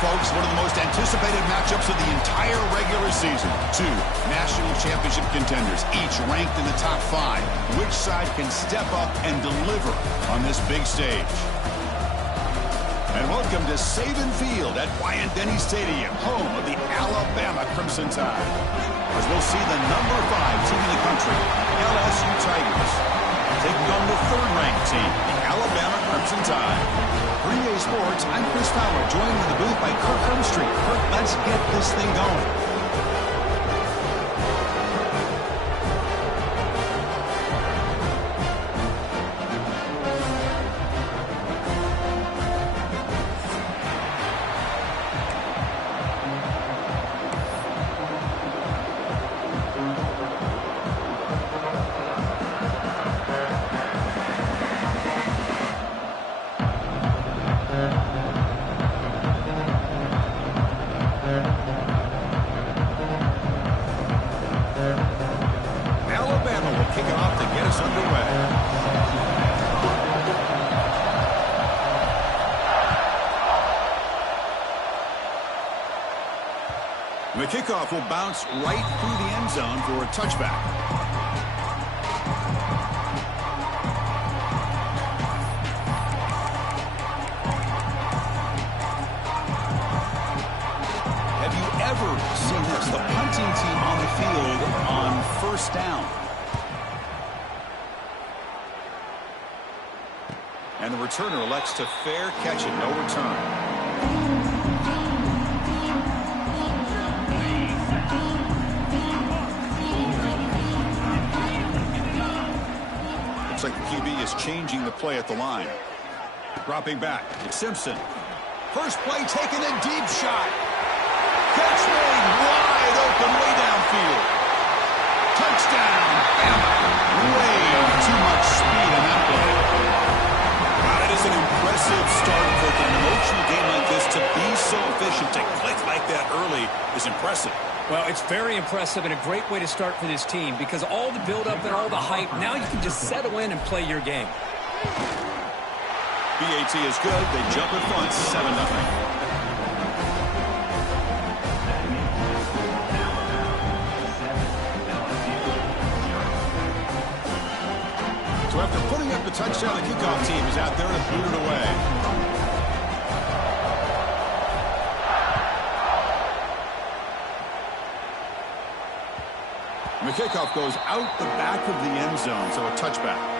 folks, one of the most anticipated matchups of the entire regular season. Two national championship contenders, each ranked in the top 5. Which side can step up and deliver on this big stage? And welcome to Saban Field at Bryant-Denny Stadium, home of the Alabama Crimson Tide. As we'll see the number 5 team in the country, LSU Tigers, taking on the 3rd-ranked team, the Alabama Crimson Tide. For EA Sports, I'm Chris Fowler, joined in the booth by Kirk Hermstreet. Kirk, let's get this thing going. Alabama will kick it off to get us underway. The kickoff will bounce right through the end zone for a touchback. Have you ever seen this? The punting team on the field on 1st down. And the returner elects to fair catch it, no return. Looks like the QB is changing the play at the line. Dropping back, it's Simpson. First play taken in, deep shot. Catch made, wide open, way downfield. Touchdown, Bama. Way too much speed in that play. Wow, that is an impressive start for an emotional game like this. To be so efficient, to click like that early is impressive. Well, it's very impressive and a great way to start for this team because all the build-up and all the hype, now you can just settle in and play your game. BAT is good. They jump in front, 7-0. So after putting up the touchdown, the kickoff team is out there to boot it away. And the kickoff goes out the back of the end zone, so a touchback.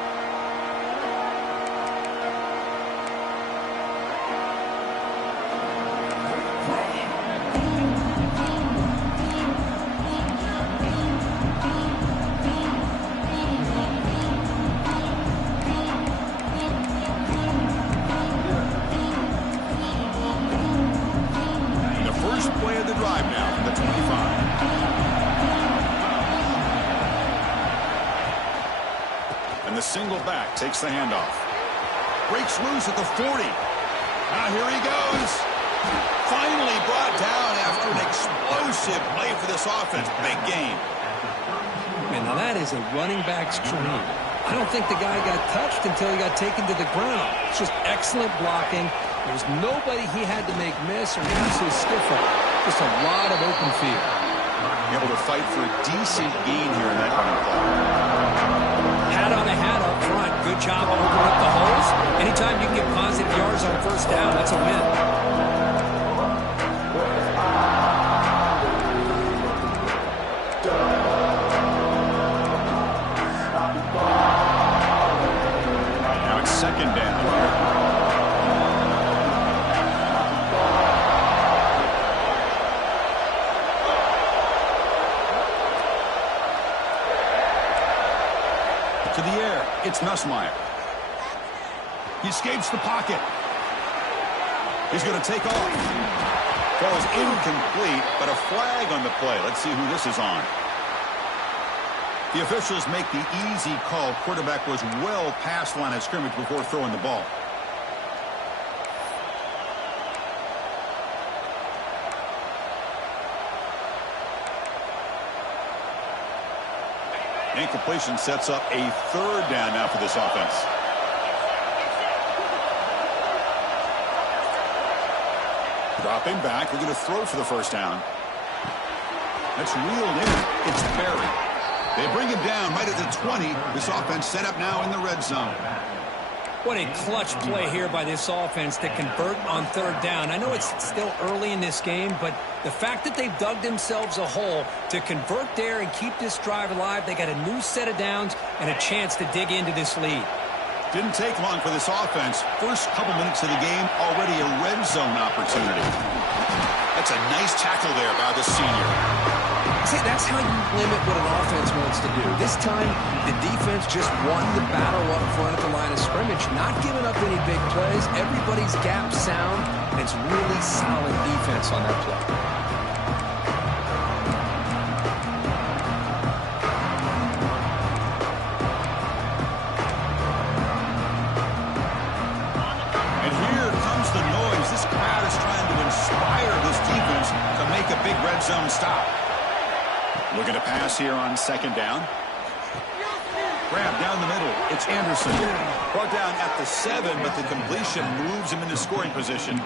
Single back, takes the handoff. Breaks loose at the 40. Now here he goes. Finally brought down after an explosive play for this offense. Big game. Man, now that is a running back's dream. I don't think the guy got touched until he got taken to the ground. It's just excellent blocking. There's nobody he had to make miss or use his stiffer. Just a lot of open field. Able to fight for a decent gain here in that running play. Hat on a hat up front. Good job opening up the holes. Anytime you can get positive yards on 1st down, that's a win. Now it's 2nd down. To the air, it's Nussmeier. He escapes the pocket. He's going to take off. Ball is incomplete, but a flag on the play. Let's see who this is on. The officials make the easy call. Quarterback was well past the line of scrimmage before throwing the ball. Incompletion sets up a 3rd down now for this offense. Dropping back. They're going to throw for the first down. That's reeled in. It's buried. They bring him down right at the 20. This offense set up now in the red zone. What a clutch play here by this offense to convert on third down. I know it's still early in this game, but the fact that they've dug themselves a hole to convert there and keep this drive alive, they got a new set of downs and a chance to dig into this lead. Didn't take long for this offense. First couple minutes of the game, already a red zone opportunity. That's a nice tackle there by the senior. See, that's how you limit what an offense wants to do. This time, the defense just won the battle up front at the line of scrimmage, not giving up any big plays. Everybody's gap sound, and it's really solid defense on that play. And here comes the noise. This crowd is trying to inspire this defense to make a big red zone stop. Looking to pass here on second down. Grab down the middle. It's Anderson. Brought down at the 7, but the completion moves him into scoring position.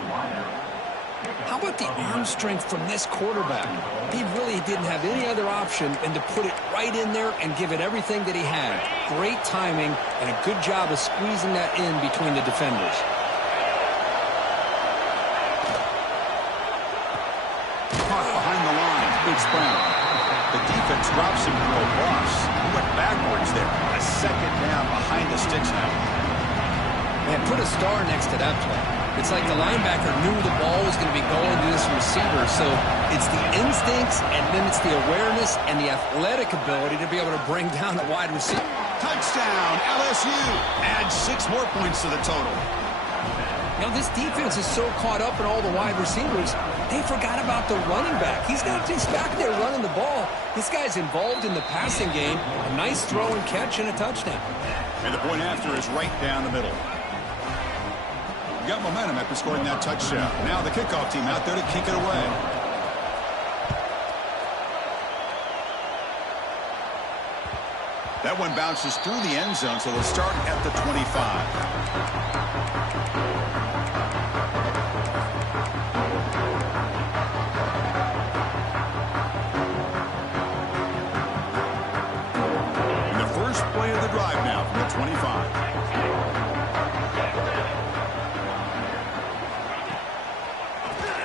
How about the arm strength from this quarterback? He really didn't have any other option than to put it right in there and give it everything that he had. Great timing and a good job of squeezing that in between the defenders. Caught behind the line. It's Brown. The defense drops him to a loss. He went backwards there. A second down behind the sticks now. Man, put a star next to that play. It's like the linebacker knew the ball was going to be going to this receiver, so it's the instincts, and then it's the awareness and the athletic ability to be able to bring down the wide receiver. Touchdown, LSU. Add 6 more points to the total. You know, this defense is so caught up in all the wide receivers, they forgot about the running back. He's not just back there running the ball. This guy's involved in the passing game. A nice throw and catch and a touchdown. And the point after is right down the middle. You got momentum after scoring that touchdown. Now the kickoff team out there to kick it away. That one bounces through the end zone, so they'll start at the 25. Play of the drive now from the 25.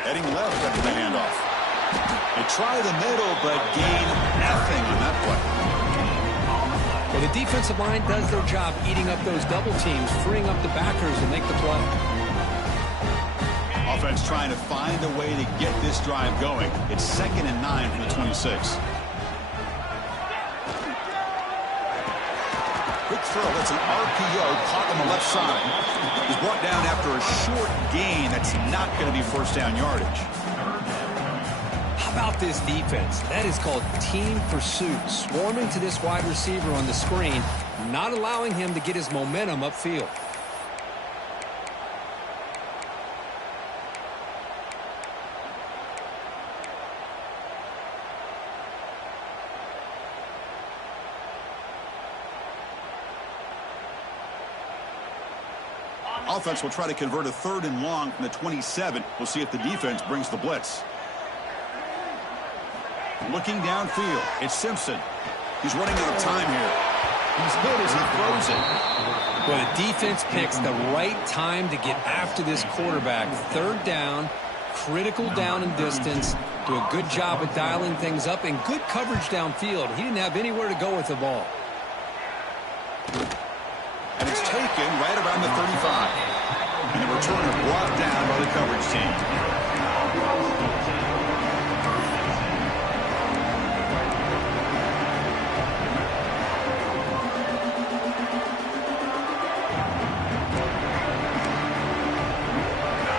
Heading left after the handoff. They try the middle, but gain nothing on that play. Well, the defensive line does their job eating up those double teams, freeing up the backers to make the play. Offense trying to find a way to get this drive going. It's 2nd and 9 from the 26. Quick throw. That's an RPO caught on the left side. He's brought down after a short gain. That's not going to be first down yardage. How about this defense? That is called team pursuit. Swarming to this wide receiver on the screen, not allowing him to get his momentum upfield. Offense will try to convert a 3rd and long from the 27. We'll see if the defense brings the blitz. Looking downfield, it's Simpson. He's running out of time here. He's hit as he throws it. Well, the defense picks the right time to get after this quarterback. 3rd down, critical down and distance. Do a good job of dialing things up and good coverage downfield. He didn't have anywhere to go with the ball. And it's taken right around the 35. And the returner brought down by the coverage team.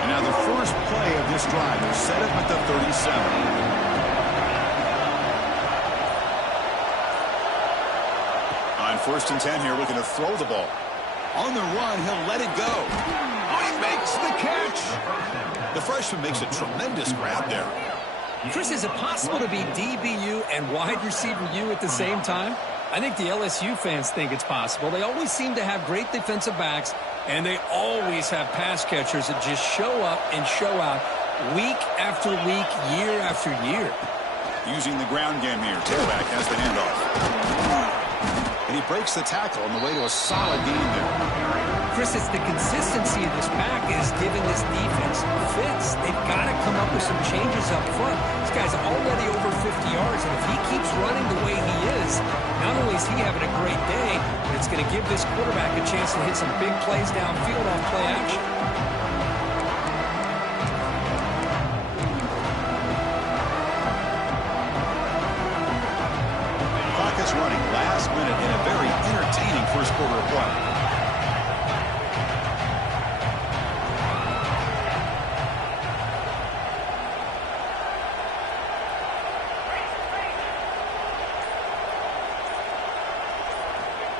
And now the first play of this drive will set up at the 37. On 1st and 10 here, looking to throw the ball. On the run, he'll let it go. Oh, he makes the catch. The freshman makes a tremendous grab there. Chris, is it possible to be DBU and wide receiver U at the same time? I think the LSU fans think it's possible. They always seem to have great defensive backs, and they always have pass catchers that just show up and show out. week after week, year after year. Using the ground game here. Tailback has the handoff. And he breaks the tackle on the way to a solid gain there. Chris, it's the consistency of this pack is giving this defense fits. They've got to come up with some changes up front. This guy's already over 50 yards, and if he keeps running the way he is, not only is he having a great day, but it's going to give this quarterback a chance to hit some big plays downfield off play action. Clock is running last minute in a very entertaining first quarter of play.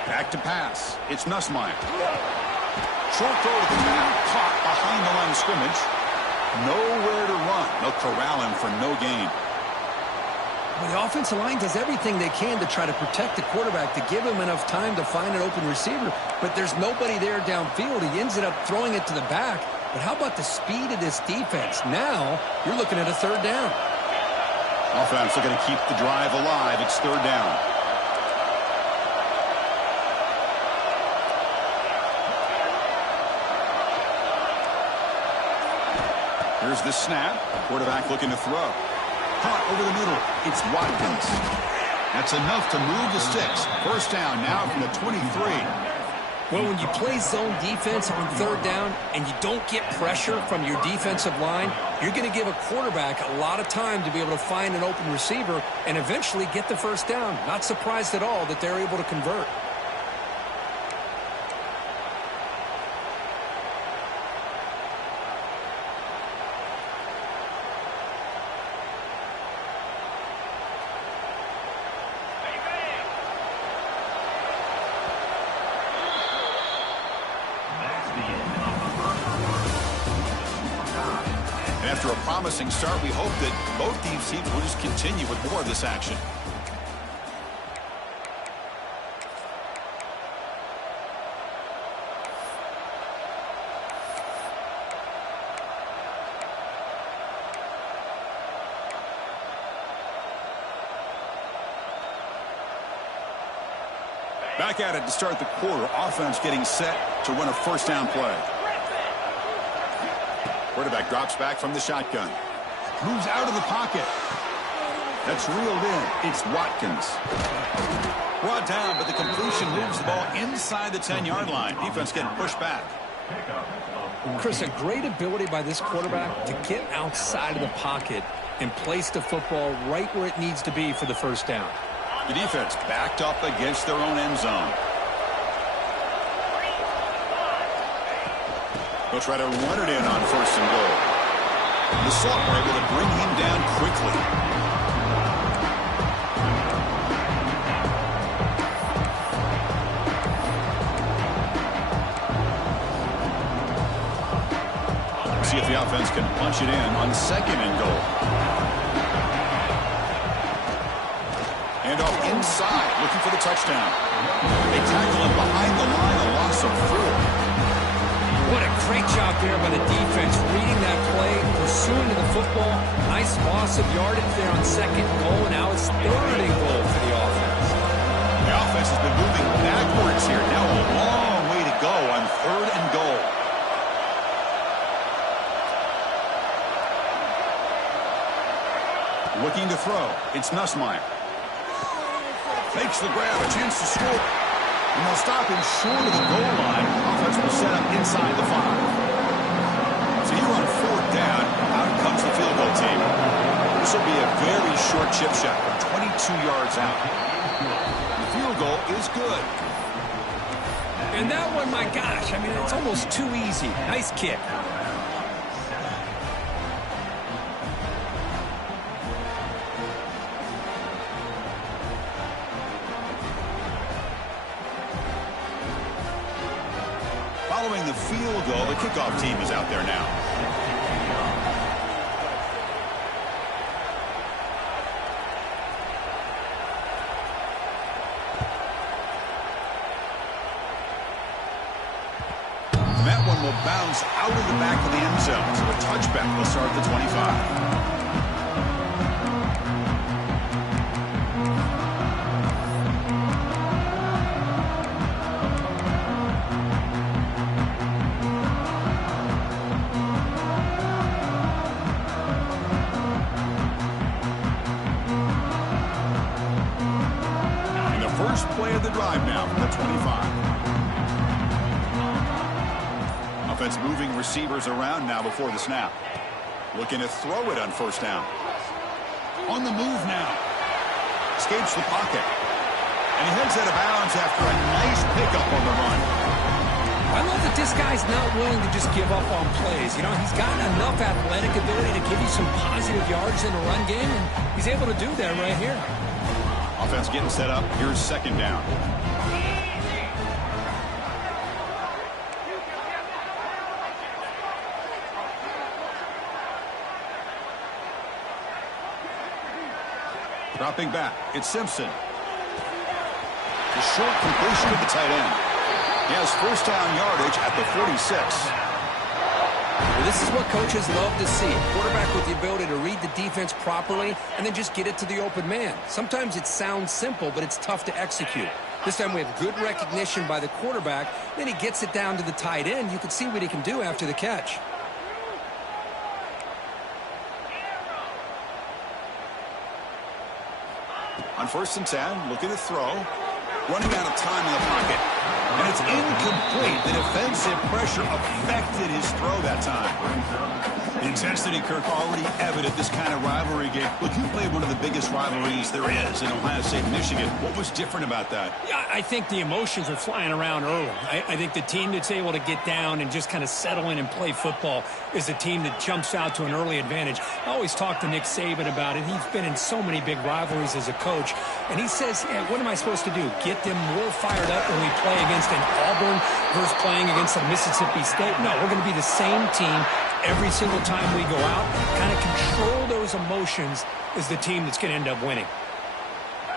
Back to pass. It's Nussmeier. Short throw to the back. Caught behind the line of scrimmage. Nowhere to run. They'll corral him for no gain. Well, the offensive line does everything they can to try to protect the quarterback, to give him enough time to find an open receiver. But there's nobody there downfield. He ends up throwing it to the back. But how about the speed of this defense? Now you're looking at a third down. Offense looking to keep the drive alive. It's third down. Here's the snap. Quarterback looking to throw. Caught over the middle. It's Watkins. That's enough to move the sticks. First down now from the 23. Well, when you play zone defense on third down and you don't get pressure from your defensive line, you're going to give a quarterback a lot of time to be able to find an open receiver and eventually get the first down. Not surprised at all that they're able to convert. After a promising start, we hope that both these teams will just continue with more of this action. Back at it to start the quarter. Offense getting set to run a first down play. Quarterback drops back from the shotgun. Moves out of the pocket. That's reeled in. It's Watkins. Brought down, but the completion moves the ball inside the 10-yard line. Defense getting pushed back. Chris, a great ability by this quarterback to get outside of the pocket and place the football right where it needs to be for the first down. The defense backed up against their own end zone. They'll try to run it in on first and goal. The Salt were able to bring him down quickly. See if the offense can punch it in on second and goal. And off inside, looking for the touchdown. They tackle him behind the line, a loss of 4. What a great job there by the defense, reading that play, pursuing to the football. Nice loss of yardage there on second goal, and now it's third and goal for the offense. The offense has been moving backwards here. Now a long way to go on third and goal. Looking to throw. It's Nussmeier. Makes the grab, a chance to score. And they'll stop him short of the goal line. Offense will set up inside the 5. So here on fourth down, out comes the field goal team. This will be a very short chip shot from 22 yards out. The field goal is good. And that one, my gosh, I mean, it's almost too easy. Nice kick. Following the field goal, the kickoff team is out there now. And that one one will bounce out of the back of the end zone. So a touchback will start at the 25. First play of the drive now from the 25. Offense moving receivers around now before the snap. Looking to throw it on first down. On the move now. Escapes the pocket. And he heads out of bounds after a nice pickup on the run. I love that this guy's not willing to just give up on plays. You know, he's got enough athletic ability to give you some positive yards in the run game, and he's able to do that right here. Offense getting set up. Here's second down. Dropping back. It's Simpson. The short completion of the tight end. He has first down yardage at the 46. Well, this is what coaches love to see. A quarterback with the ability to read the defense properly and then just get it to the open man. Sometimes it sounds simple, but it's tough to execute. This time we have good recognition by the quarterback. Then he gets it down to the tight end. You can see what he can do after the catch. On 1st and 10, looking to throw. Running out of time in the pocket. And it's incomplete. The defensive pressure affected his throw that time. The intensity, Kirk, already evident this kind of rivalry game. Look, you played one of the biggest rivalries there is in Ohio State, Michigan. What was different about that? Yeah, I think the emotions were flying around early. I think the team that's able to get down and just kind of settle in and play football is a team that jumps out to an early advantage. I always talk to Nick Saban about it. He's been in so many big rivalries as a coach. And he says, yeah, what am I supposed to do? Get them more fired up when we play against an Auburn versus playing against a Mississippi State? No, we're going to be the same team every single time we go out. Kind of control those emotions is the team that's going to end up winning.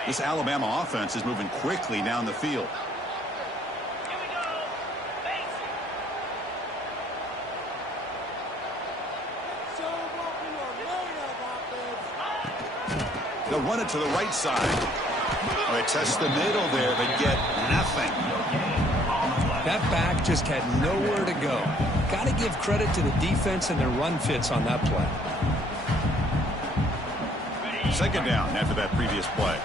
This Alabama offense is moving quickly down the field. They'll run it to the right side. Oh, they test the middle there, but get nothing. That back just had nowhere to go. Got to give credit to the defense and their run fits on that play. Second down after that previous play.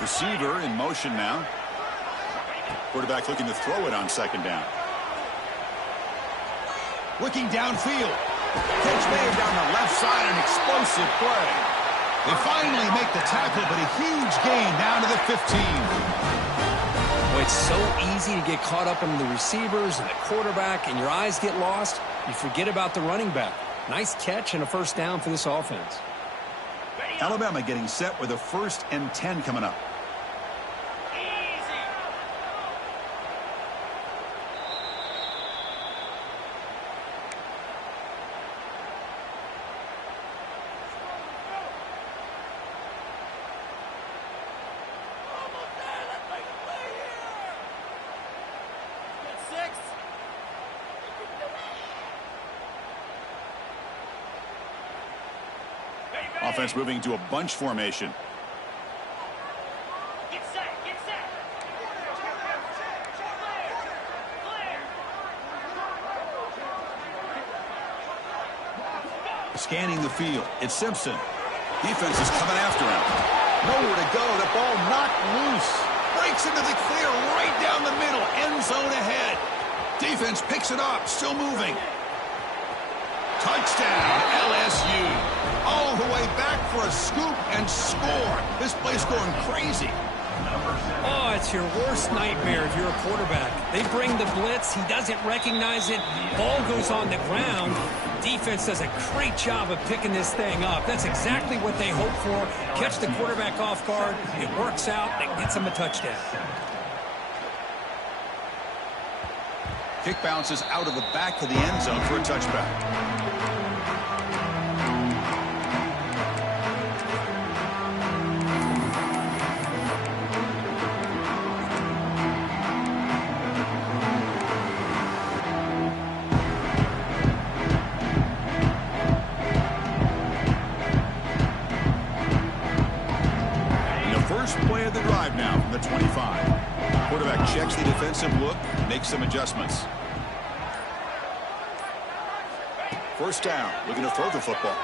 Receiver in motion now. Quarterback looking to throw it on second down. Looking downfield. Catch made down the left side, an explosive play. They finally make the tackle, but a huge gain down to the 15. Well, it's so easy to get caught up in the receivers and the quarterback, and your eyes get lost. You forget about the running back. Nice catch and a first down for this offense. Alabama getting set with a 1st and 10 coming up. Offense moving to a bunch formation. Get set, get set. Scanning the field. It's Simpson. Defense is coming after him. Nowhere to go. The ball knocked loose. Breaks into the clear right down the middle. End zone ahead. Defense picks it up. Still moving. Touchdown, LSU. All the way back for a scoop and score. This place going crazy. Oh, it's your worst nightmare if you're a quarterback. They bring the blitz. He doesn't recognize it. Ball goes on the ground. Defense does a great job of picking this thing up. That's exactly what they hope for. Catch the quarterback off guard. It works out. It gets him a touchdown. Kick bounces out of the back of the end zone for a touchback. 25. Quarterback checks the defensive look, makes some adjustments. First down, looking to throw the football.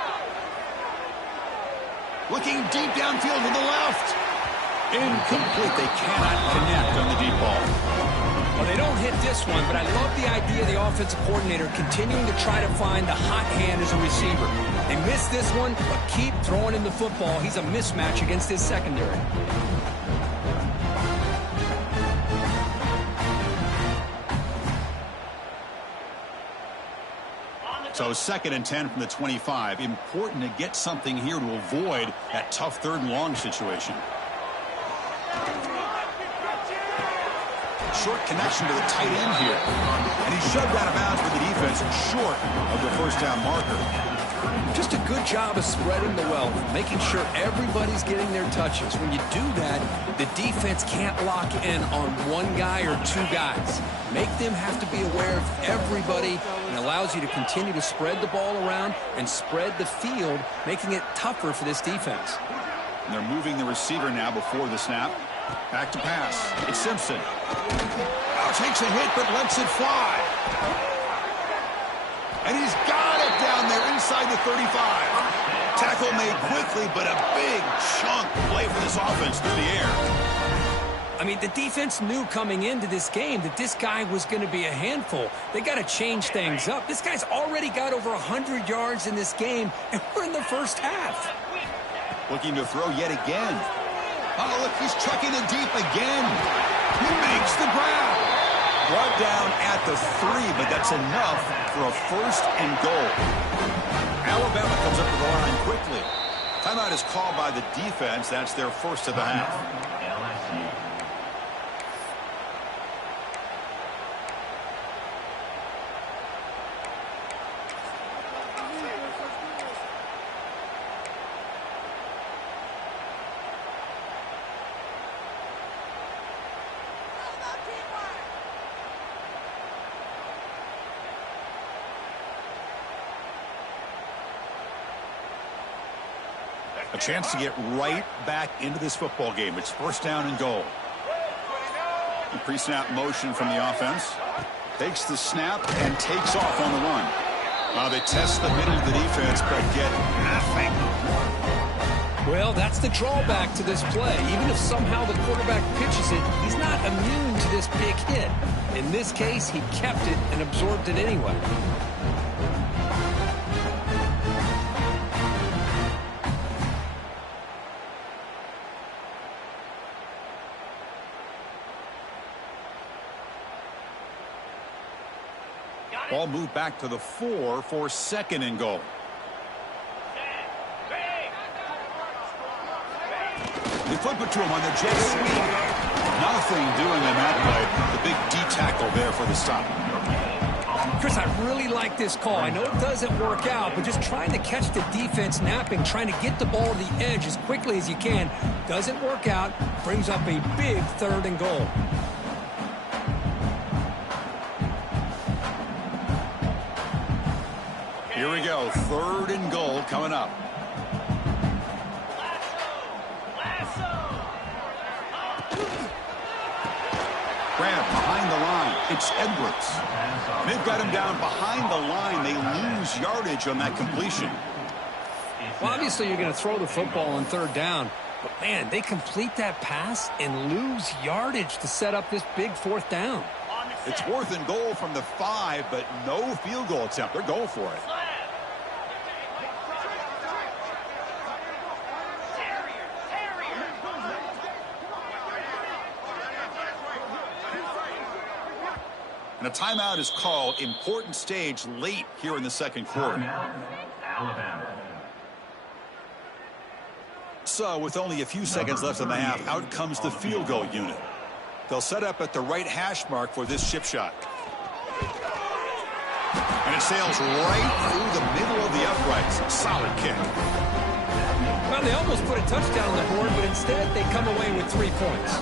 Looking deep downfield to the left. Incomplete. They cannot connect on the deep ball. Well, they don't hit this one, but I love the idea of the offensive coordinator continuing to try to find the hot hand as a receiver. They missed this one, but keep throwing him the football. He's a mismatch against his secondary. So 2nd and 10 from the 25. Important to get something here to avoid that tough 3rd and long situation. Short connection to the tight end here. And he shoved out of bounds for the defense short of the first down marker. Just a good job of spreading the wealth, making sure everybody's getting their touches. When you do that, the defense can't lock in on one guy or 2 guys. Make them have to be aware of everybody, and allows you to continue to spread the ball around and spread the field, making it tougher for this defense. And they're moving the receiver now before the snap. Back to pass. It's Simpson. Oh, takes a hit but lets it fly. And he's got it down there inside the 35. Tackle made quickly, but a big chunk play for this offense through the air. I mean, the defense knew coming into this game that this guy was going to be a handful. They got to change things up. This guy's already got over 100 yards in this game, and we're in the first half. Looking to throw yet again. Oh, look, he's chucking it deep again. He makes the grab. Brought down at the 3, but that's enough for a 1st and goal. Alabama comes up to the line quickly. Timeout is called by the defense. That's their 1st of the half. A chance to get right back into this football game. It's 1st down and goal. The pre-snap motion from the offense. Takes the snap and takes off on the run. They test the middle of the defense, but get nothing. Well, that's the drawback to this play. Even if somehow the quarterback pitches it, he's not immune to this big hit. In this case, he kept it and absorbed it anyway. Ball moved back to the 4 for 2nd and goal. They flip it to him on the jet sweep. Nothing doing in that play. The big D tackle there for the stop. Chris, I really like this call. I know it doesn't work out, but just trying to catch the defense napping, trying to get the ball to the edge as quickly as you can. Doesn't work out. Brings up a big 3rd and goal. Here we go. 3rd and goal coming up. Grab behind the line. It's Edwards. They've got him down behind the line. They lose yardage on that completion. Well, obviously you're going to throw the football on 3rd down. But, man, they complete that pass and lose yardage to set up this big 4th down. It's 4th and goal from the 5, but no field goal attempt. They're going for it. And a timeout is called. Important stage late here in the 2nd quarter. So with only a few seconds left in the half, out comes the field goal unit. They'll set up at the right hash mark for this chip shot. And it sails right through the middle of the uprights. Solid kick. Well, they almost put a touchdown on the board, but instead they come away with 3 points.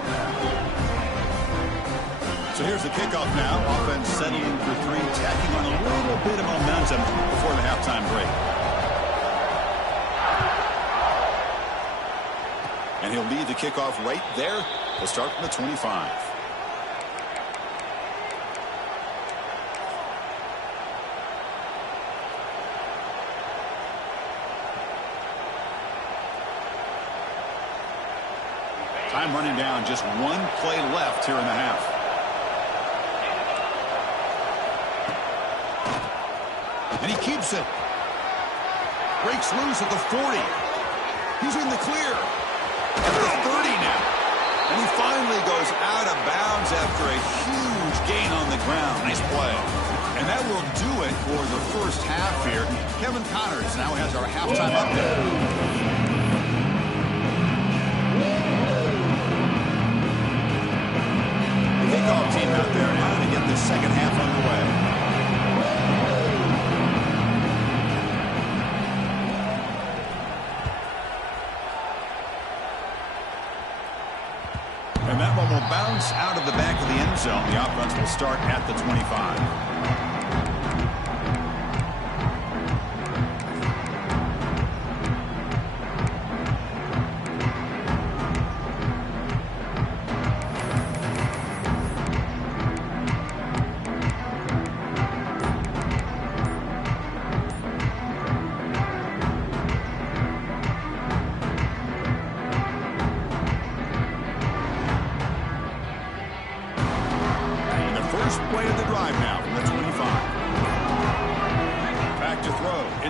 So here's the kickoff now. Offense settling for 3, tacking on a little bit of momentum before the halftime break. And he'll lead the kickoff right there They'll start from the 25. Time running down, just one play left here in the half. And he keeps it. Breaks loose at the 40. He's in the clear. At the 30 now. And he finally goes out of bounds after a huge gain on the ground. Nice play. And that will do it for the first half here. Kevin Connors now has our halftime update. Kickoff team out there now to get the second half underway. And that one will bounce out of the back of the end zone. The offense will start at the 25.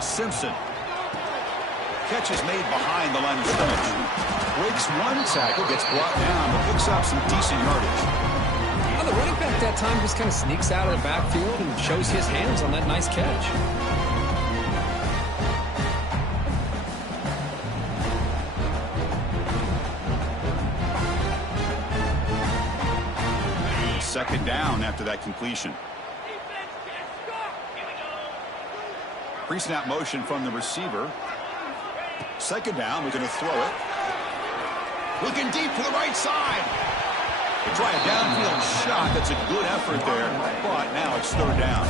Simpson. Catch is made behind the line of scrimmage. Breaks one tackle, gets brought down, but picks up some decent yardage. Well, the running back that time just kind of sneaks out of the backfield and shows his hands on that nice catch. Second down after that completion. Pre-snap motion from the receiver. Second down, we're going to throw it. Looking deep to the right side. They try a downfield shot. That's a good effort there, but now it's third down.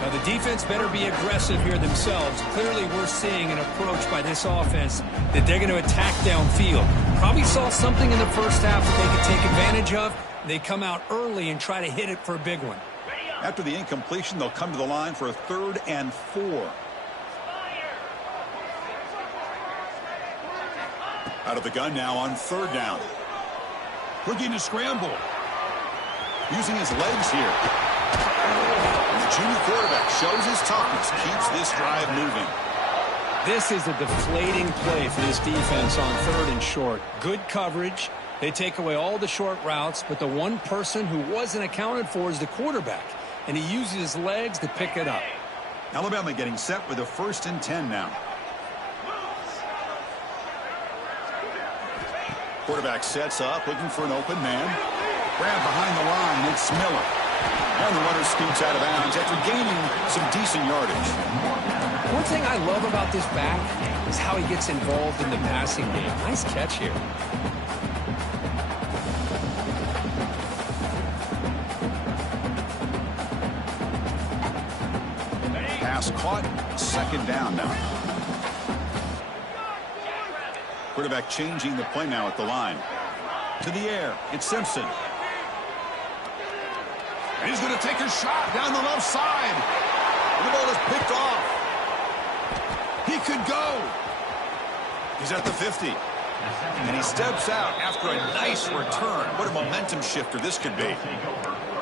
Now the defense better be aggressive here themselves. Clearly we're seeing an approach by this offense that they're going to attack downfield. Probably saw something in the first half that they could take advantage of. They come out early and try to hit it for a big one. After the incompletion, they'll come to the line for a 3rd and 4. Out of the gun now on 3rd down. Looking to scramble. Using his legs here. And the junior quarterback shows his toughness, keeps this drive moving. This is a deflating play for this defense on 3rd and short. Good coverage. They take away all the short routes, but the one person who wasn't accounted for is the quarterback. And he uses his legs to pick it up. Alabama getting set with a 1st and 10 now. Quarterback sets up, looking for an open man. Grab behind the line, it's Miller. And the runner scoots out of bounds after gaining some decent yardage. One thing I love about this back is how he gets involved in the passing game. Nice catch here. Pass caught, 2nd down now. Quarterback changing the play now at the line. To the air, it's Simpson. And he's going to take a shot down the left side. And the ball is picked off. He could go. He's at the 50. And he steps out after a nice return. What a momentum shifter this could be.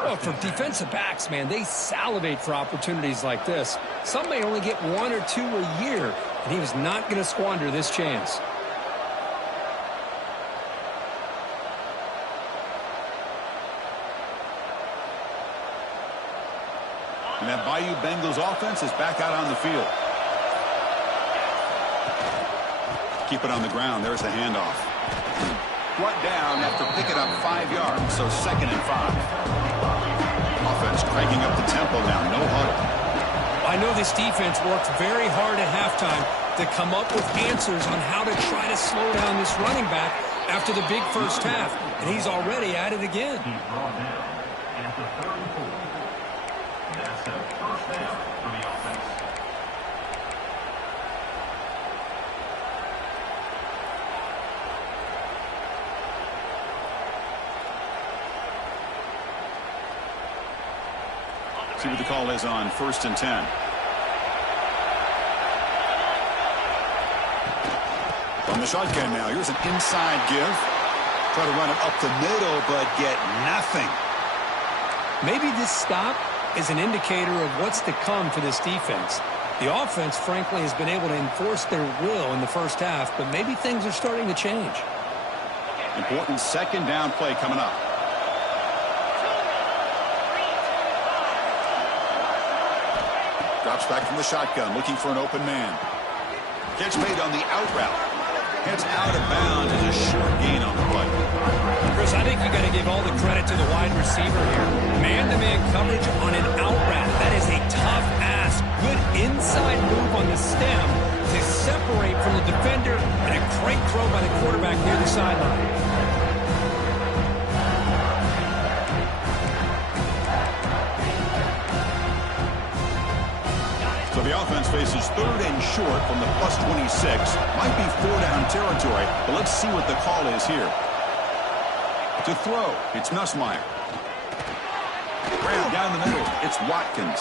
Well, for defensive backs, man, they salivate for opportunities like this. Some may only get 1 or 2 a year, and he was not going to squander this chance. And that Bayou Bengals offense is back out on the field. Keep it on the ground. There's the handoff. Brought down after picking up 5 yards, so 2nd and 5. Offense cranking up the tempo now, no huddle. I know this defense worked very hard at halftime to come up with answers on how to try to slow down this running back after the big first half, and he's already at it again. See what the call is on 1st and 10. From the shotgun now. Here's an inside give. Try to run it up the middle, but get nothing. Maybe this stop is an indicator of what's to come for this defense. The offense, frankly, has been able to enforce their will in the first half, but maybe things are starting to change. Important second down play coming up. Drops back from the shotgun, looking for an open man. Catch made on the out route. It's out of bounds. It's a short gain on the play. Chris, I think you got to give all the credit to the wide receiver here. Man-to-man coverage on an out route. That is a tough ask. Good inside move on the stem to separate from the defender, and a great throw by the quarterback near the sideline. So the offense faces 3rd and short from the +26. Might be 4-down territory, but let's see what the call is here. To throw, it's Nussmeier. Down the middle, it's Watkins.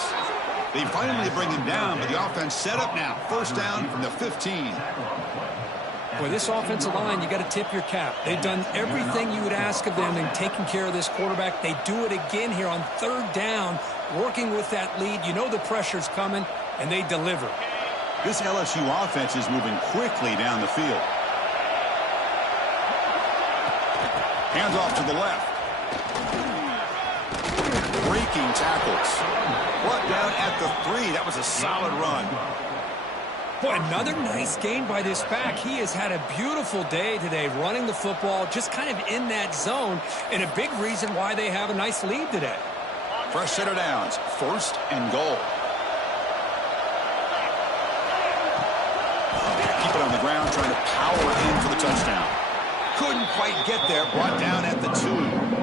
They finally bring him down, but the offense set up now. 1st down from the 15. Boy, this offensive line, you got to tip your cap. They've done everything you would ask of them in taking care of this quarterback. They do it again here on 3rd down, working with that lead. You know the pressure's coming, and they deliver. This LSU offense is moving quickly down the field. Hands off to the left. Breaking tackles. Brought down at the 3. That was a solid run. Boy, another nice gain by this back. He has had a beautiful day today running the football, just kind of in that zone, and a big reason why they have a nice lead today. Fresh set of downs. 1st and goal. Keep it on the ground, trying to power in for the touchdown. Couldn't quite get there. Brought down at the 2.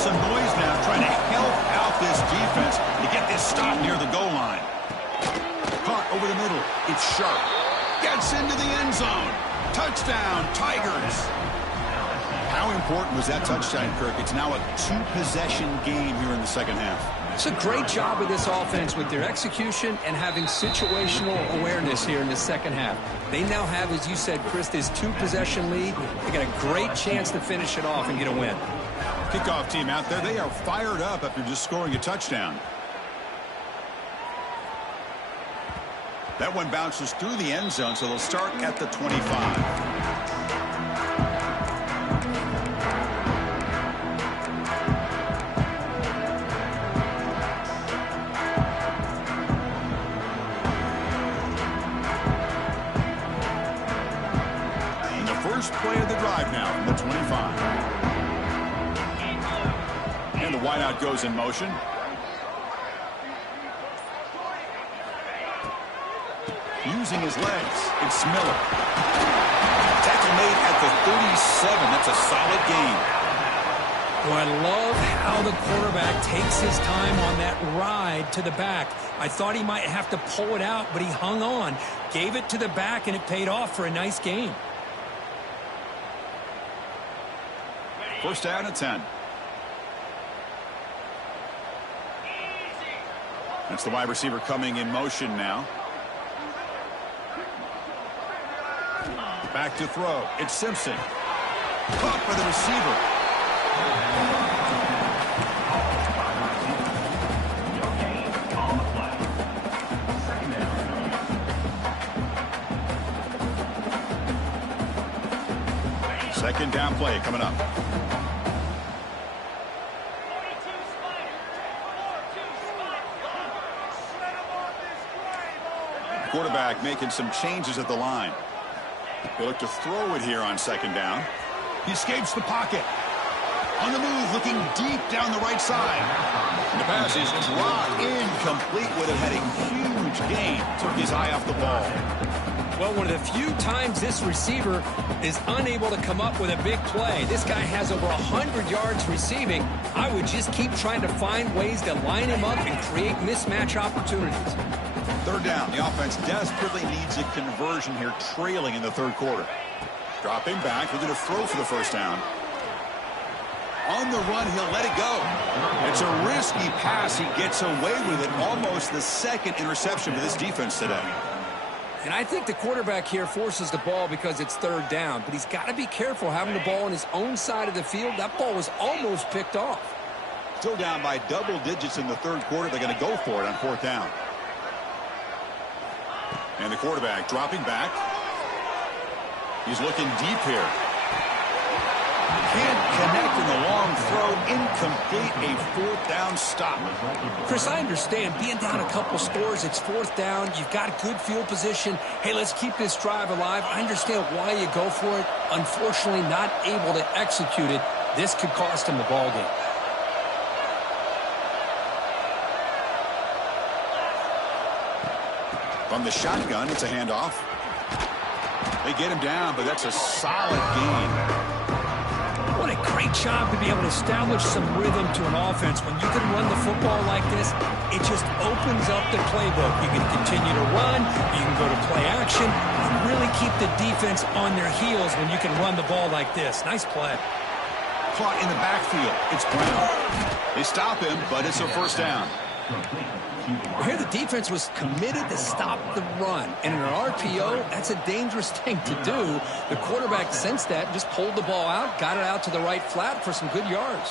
Some noise now, trying to help out this defense to get this stop near the goal line. Caught over the middle. It's Sharp. Gets into the end zone. Touchdown, Tigers. How important was that touchdown, Kirk? It's now a 2-possession game here in the second half. It's a great job of this offense with their execution and having situational awareness here in the second half. They now have, as you said, Chris, this 2-possession lead. They got a great chance to finish it off and get a win. Kickoff team out there, they are fired up after just scoring a touchdown. That one bounces through the end zone, so they'll start at the 25. First play of the drive now from the 25. And the wideout goes in motion. Using his legs, it's Miller. Tackle made at the 37. That's a solid gain. Well, I love how the quarterback takes his time on that ride to the back. I thought he might have to pull it out, but he hung on. Gave it to the back, and it paid off for a nice gain. First down at 10. That's the wide receiver coming in motion now. Back to throw. It's Simpson. Caught by the receiver. Second down play coming up. Quarterback making some changes at the line. They look to throw it here on second down. He escapes the pocket. On the move, looking deep down the right side. And the pass is dropped incomplete. Would have had a huge gain. Took his eye off the ball. Well, one of the few times this receiver is unable to come up with a big play. This guy has over 100 yards receiving. I would just keep trying to find ways to line him up and create mismatch opportunities. Third down. The offense desperately needs a conversion here, trailing in the third quarter. Dropping back. We're going to throw for the first down. On the run, he'll let it go. It's a risky pass. He gets away with it. Almost the second interception for this defense today. And I think the quarterback here forces the ball because it's third down. But he's got to be careful having the ball on his own side of the field. That ball was almost picked off. Still down by double digits in the third quarter. They're going to go for it on fourth down. And the quarterback dropping back. He's looking deep here. Can't connect in the long throw. Incomplete. A fourth down stop. Chris, I understand being down a couple scores. It's fourth down. You've got good field position. Hey, let's keep this drive alive. I understand why you go for it. Unfortunately, not able to execute it. This could cost him the ball game. From the shotgun, it's a handoff. They get him down, but that's a solid gain. What a great job to be able to establish some rhythm to an offense. When you can run the football like this, it just opens up the playbook. You can continue to run, you can go to play action, and really keep the defense on their heels when you can run the ball like this. Nice play. Caught in the backfield. It's Brown. They stop him, but it's a first down. Here the defense was committed to stop the run. And in an RPO, that's a dangerous thing to do. The quarterback sensed that, just pulled the ball out, got it out to the right flat for some good yards.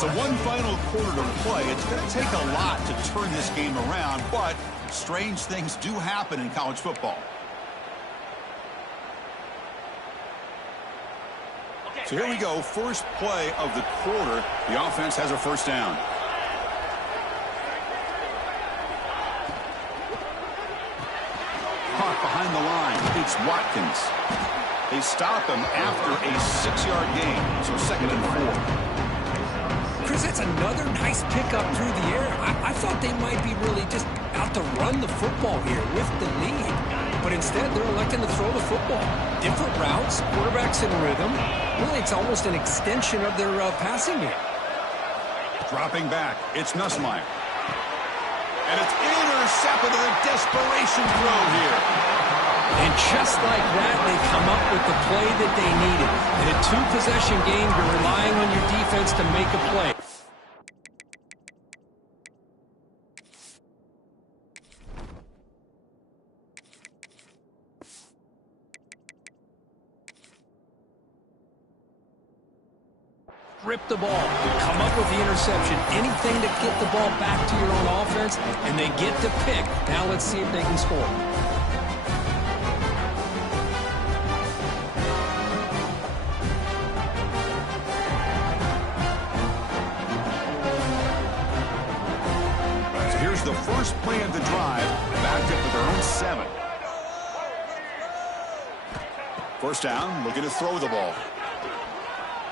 So one final quarter to play. It's going to take a lot to turn this game around, but strange things do happen in college football. So here we go, first play of the quarter. The offense has a first down. Caught behind the line. It's Watkins. They stop him after a 6-yard gain, so second and 4. Chris, that's another nice pickup through the air. I thought they might be really just out to run the football here with the lead. But instead, they're electing to throw the football. Different routes, quarterbacks in rhythm. Really, it's almost an extension of their passing game. Dropping back, it's Nussmeier. And it's intercepted in a desperation throw here. And just like that, they come up with the play that they needed. In a two-possession game, you're relying on your defense to make a play. Rip the ball, come up with the interception, anything to get the ball back to your own offense, and they get to pick. Now let's see if they can score. So here's the first play of the drive, backed up to their own 7. First down, looking to throw the ball.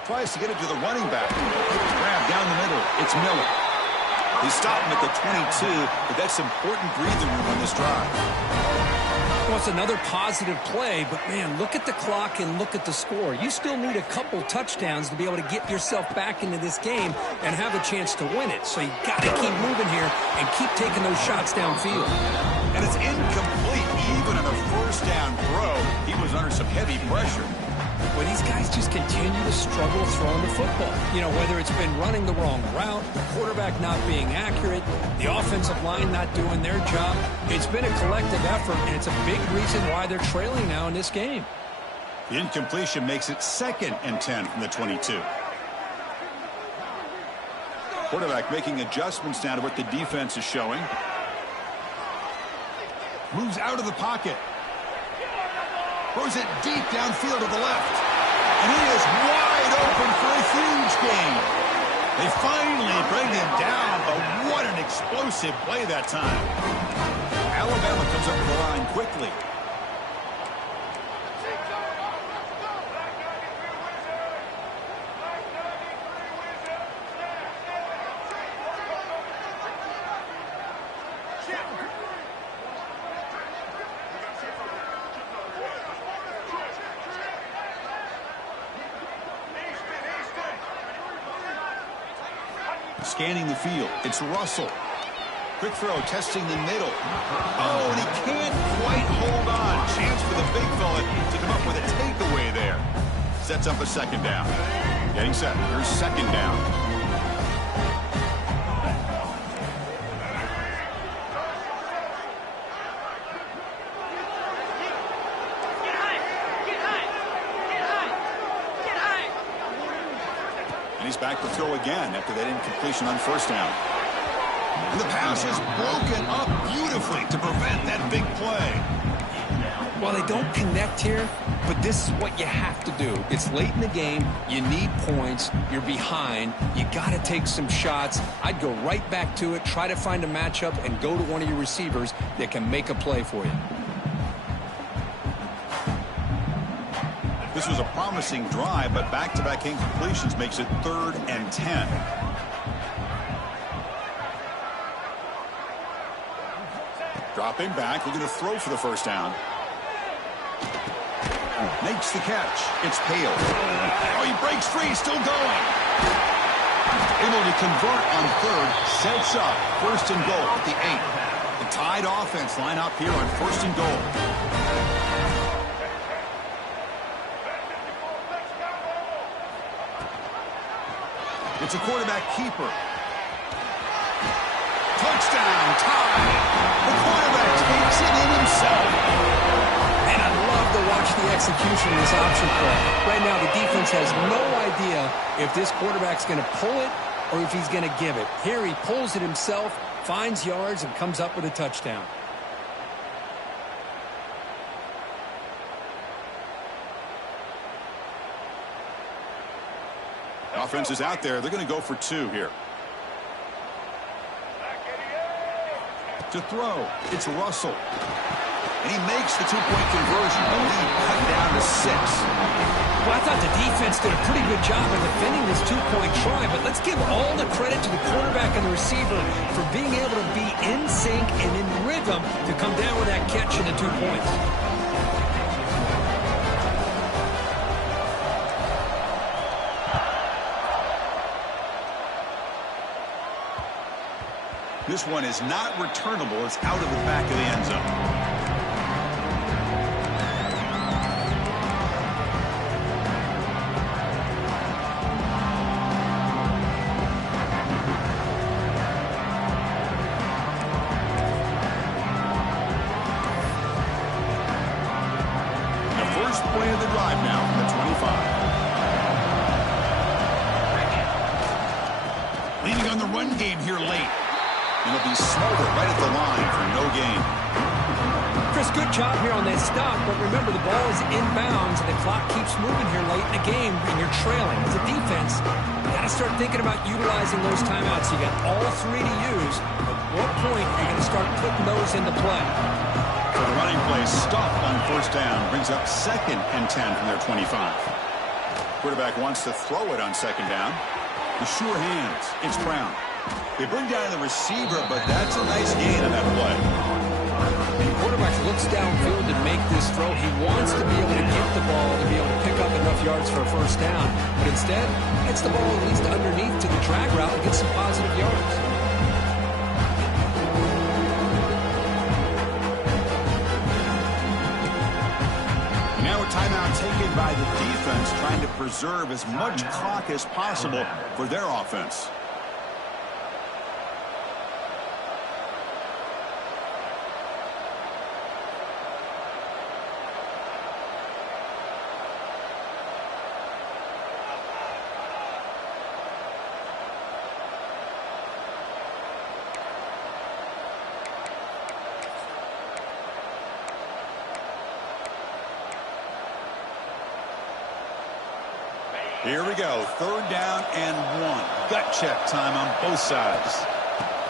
Tries to get it to the running back. Grab down the middle. It's Miller. They stop him at the 22, but that's important breathing room on this drive. Well, it's another positive play, but, man, look at the clock and look at the score. You still need a couple touchdowns to be able to get yourself back into this game and have a chance to win it. So you got to keep moving here and keep taking those shots downfield. And it's incomplete. Even on a first down throw, he was under some heavy pressure. Well, these guys just continue to struggle throwing the football. You know, whether it's been running the wrong route, the quarterback not being accurate, the offensive line not doing their job. It's been a collective effort, and it's a big reason why they're trailing now in this game. The incompletion makes it 2nd and 10 from the 22. Quarterback making adjustments now to what the defense is showing. Moves out of the pocket. Throws it deep downfield to the left. And he is wide open for a huge gain. They finally bring him down, but what an explosive play that time. Alabama comes up to the line quickly. Scanning the field. It's Russell. Quick throw, testing the middle. Oh, and he can't quite hold on. Chance for the big fella to come up with a takeaway there. Sets up a second down. Getting set. Here's second down. He's back to throw again after that incompletion on first down. And the pass is broken up beautifully to prevent that big play. Well, they don't connect here, but this is what you have to do. It's late in the game. You need points. You're behind. You got to take some shots. I'd go right back to it, try to find a matchup, and go to one of your receivers that can make a play for you. This was a promising drive, but back-to-back incompletions makes it 3rd and 10. Dropping back, looking to throw for the first down. Makes the catch. It's Hale. Oh, he breaks free, still going. Able to convert on 3rd, sets up 1st and goal at the 8. The Tide offense line up here on 1st and goal. It's a quarterback keeper. Touchdown, Tide. The quarterback takes it in himself. And I love to watch the execution of this option play. Right now, the defense has no idea if this quarterback's going to pull it or if he's going to give it. Here he pulls it himself, finds yards, and comes up with a touchdown. Offense is out there. They're going to go for 2 here. To throw, it's Russell. And he makes the 2-point conversion. The lead cut down to 6. Well, I thought the defense did a pretty good job of defending this 2-point try, but let's give all the credit to the quarterback and the receiver for being able to be in sync and in rhythm to come down with that catch and the 2 points. This one is not returnable. It's out of the back of the end zone. The first play of the drive now from the 25. Leaning on the run game here late. It'll be Smolder right at the line for no gain. Chris, good job here on that stop, but remember the ball is inbounds and the clock keeps moving here late in the game and you're trailing. As a defense, you got to start thinking about utilizing those timeouts. You got all 3 to use. At what point are you going to start putting those into play? So the running play stopped on first down, brings up 2nd and 10 from their 25. Quarterback wants to throw it on 2nd down. The sure hands. It's Brown. They bring down the receiver, but that's a nice gain on that play. And the quarterback looks downfield to make this throw. He wants to be able to get the ball to be able to pick up enough yards for a first down. But instead, gets the ball at least underneath to the drag route and gets some positive yards. Now a timeout taken by the defense, trying to preserve as much clock as possible for their offense. Here we go. 3rd down and 1. Gut check time on both sides.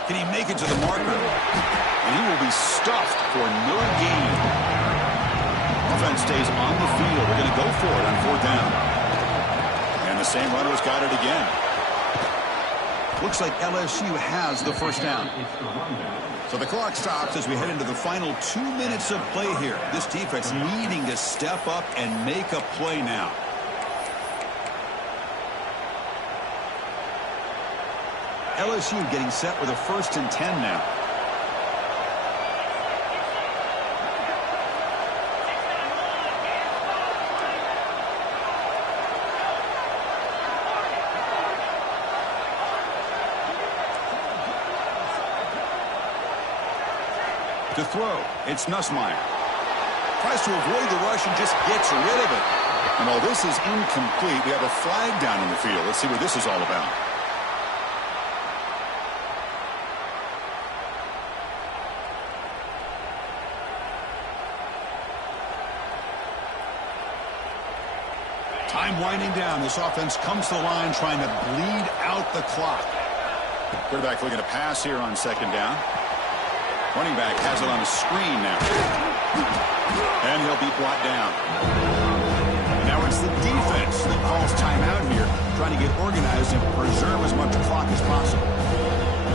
Can he make it to the marker? And he will be stuffed for no gain. Offense stays on the field. We're going to go for it on 4th down. And the same runner's got it again. Looks like LSU has the first down. So the clock stops as we head into the final 2 minutes of play here. This defense needing to step up and make a play now. LSU getting set with a 1st and 10 now. To throw, it's Nussmeier. Tries to avoid the rush and just gets rid of it. And while this is incomplete, we have a flag down in the field. Let's see what this is all about. Time winding down. This offense comes to the line trying to bleed out the clock. Quarterback looking to pass here on 2nd down. Running back has it on a screen now. And he'll be brought down. And now it's the defense that calls timeout here, trying to get organized and preserve as much clock as possible.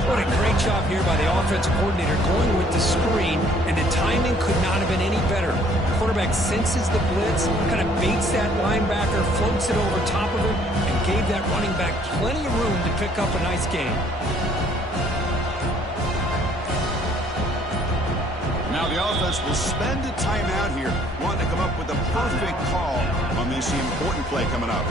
What a great job here by the offensive coordinator going with the screen, and the timing could not have been any better. The quarterback senses the blitz, kind of baits that linebacker, floats it over top of him, and gave that running back plenty of room to pick up a nice gain. Now the offense will spend a timeout here, wanting to come up with the perfect call on this important play coming up.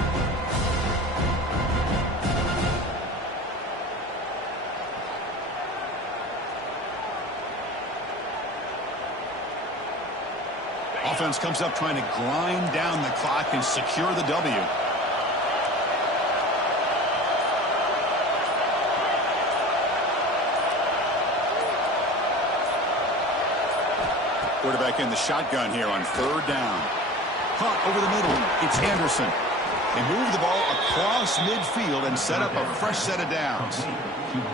Offense comes up trying to grind down the clock and secure the W. Quarterback in the shotgun here on 3rd down. Hunt over the middle. It's Anderson. They move the ball across midfield and set up a fresh set of downs.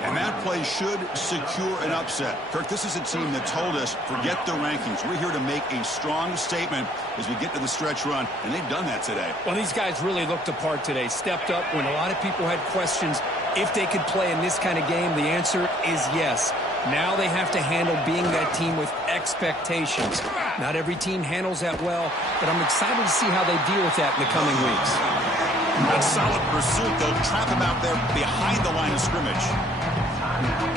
And that play should secure an upset. Kirk, this is a team that told us, forget the rankings. We're here to make a strong statement as we get to the stretch run, and they've done that today. Well, these guys really looked apart today. Stepped up when a lot of people had questions if they could play in this kind of game. The answer is yes. Now they have to handle being that team with expectations. Not every team handles that well, but I'm excited to see how they deal with that in the coming weeks. A solid pursuit. They'll trap him out there behind the line of scrimmage.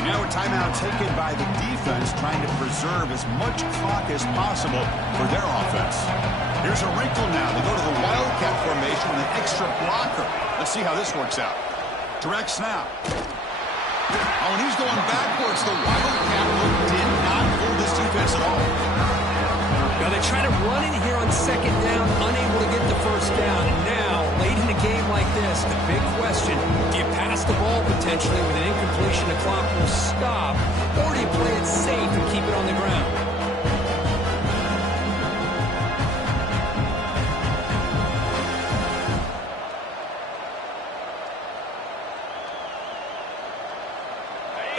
Now a timeout taken by the defense, trying to preserve as much clock as possible for their offense. Here's a wrinkle now. They go to the Wildcat formation with an extra blocker. Let's see how this works out. Direct snap. Oh, and he's going backwards. The Wildcat look did not fool this defense at all. Now they try to run it here on 2nd down, unable to get the 1st down. And now, late in a game like this, the big question, do you pass the ball potentially with an incompletion, the clock will stop, or do you play it safe and keep it on the ground?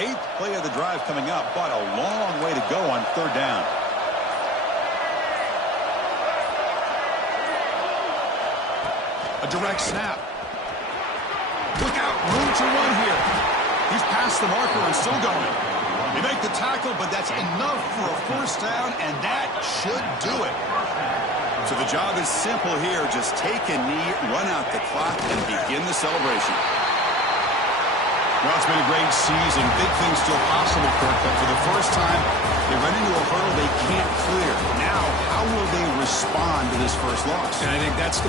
Eighth play of the drive coming up, but a long way to go on 3rd down. A direct snap. Look out, room to run here. He's past the marker and still going. They make the tackle, but that's enough for a 1st down, and that should do it. So the job is simple here. Just take a knee, run out the clock, and begin the celebration. Well, it's been a great season. Big things still possible, Kirk, but for the first time, they run into a hurdle they can't clear. Now, how will they respond to this first loss? And I think that's the big